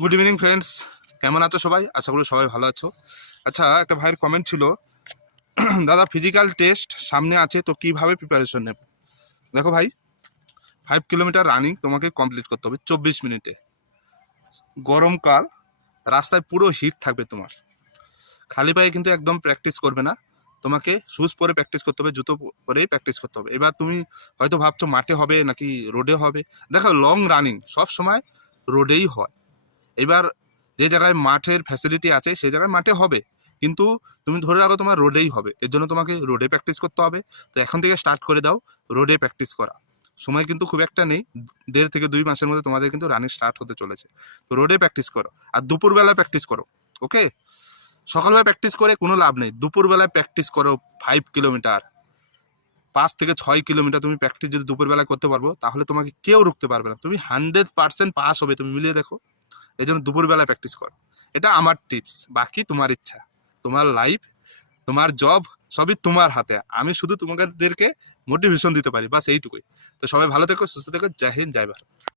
Good evening friends, কেমন আছো সবাই? আশা করি সবাই ভালো আছো। আচ্ছা, একটা ভাইয়ের কমেন্ট ছিল, দাদা ফিজিক্যাল টেস্ট সামনে আছে তো কিভাবে প্রিপারেশন নেব? দেখো ভাই, 5 কিলোমিটার রানিং তোমাকে কমপ্লিট করতে হবে 24 মিনিটে। গরমকাল, রাস্তায় পুরো হিট থাকবে তোমার। খালি পায়ে কিন্তু একদম প্র্যাকটিস করবে না, তোমাকে শুজ পরে প্র্যাকটিস করতে হবে, জুতো পরেই প্র্যাকটিস করতে হবে। এবার তুমি হয়তো ভাবছো মাঠে হবে নাকি রোডে হবে। দেখো, লং রানিং সব সময় রোডেই হয়। এবার যে জায়গায় মাঠের ফ্যাসিলিটি আছে সেই জায়গায় মাঠে হবে, কিন্তু তুমি ধরে রাখো তোমার রোডেই হবে, এর জন্য তোমাকে রোডে প্র্যাকটিস করতে হবে। তো এখন থেকে স্টার্ট করে দাও রোডে প্র্যাকটিস করা। সময় কিন্তু খুব একটা নেই, 1.5 থেকে 2 মাসের মধ্যে তোমাদের কিন্তু রানিং স্টার্ট হতে চলেছে। তো রোডে প্র্যাকটিস করো, আর দুপুরবেলা প্র্যাকটিস করো। ওকে, সকালবেলা প্র্যাকটিস করে কোনো লাভ নেই, দুপুরবেলায় প্র্যাকটিস করো। 5 কিলোমিটার, 5 থেকে 6 কিলোমিটার তুমি প্র্যাকটিস যদি দুপুরবেলায় করতে পারবো, তাহলে তোমাকে কেউ রুখতে পারবে না, তুমি 100% পাস হবে, তুমি মিলিয়ে দেখো। এই জন্য দুপুরবেলায় প্র্যাকটিস কর। এটা আমার টিপস, বাকি তোমার ইচ্ছা, তোমার লাইফ, তোমার জব, সবই তোমার হাতে। আমি শুধু তোমাদেরকে মোটিভেশন দিতে পারি, বাস এইটুকুই। তো সবাই ভালো থেকো, সুস্থ থেকো। জয় হিন্দ, জয় ভারত।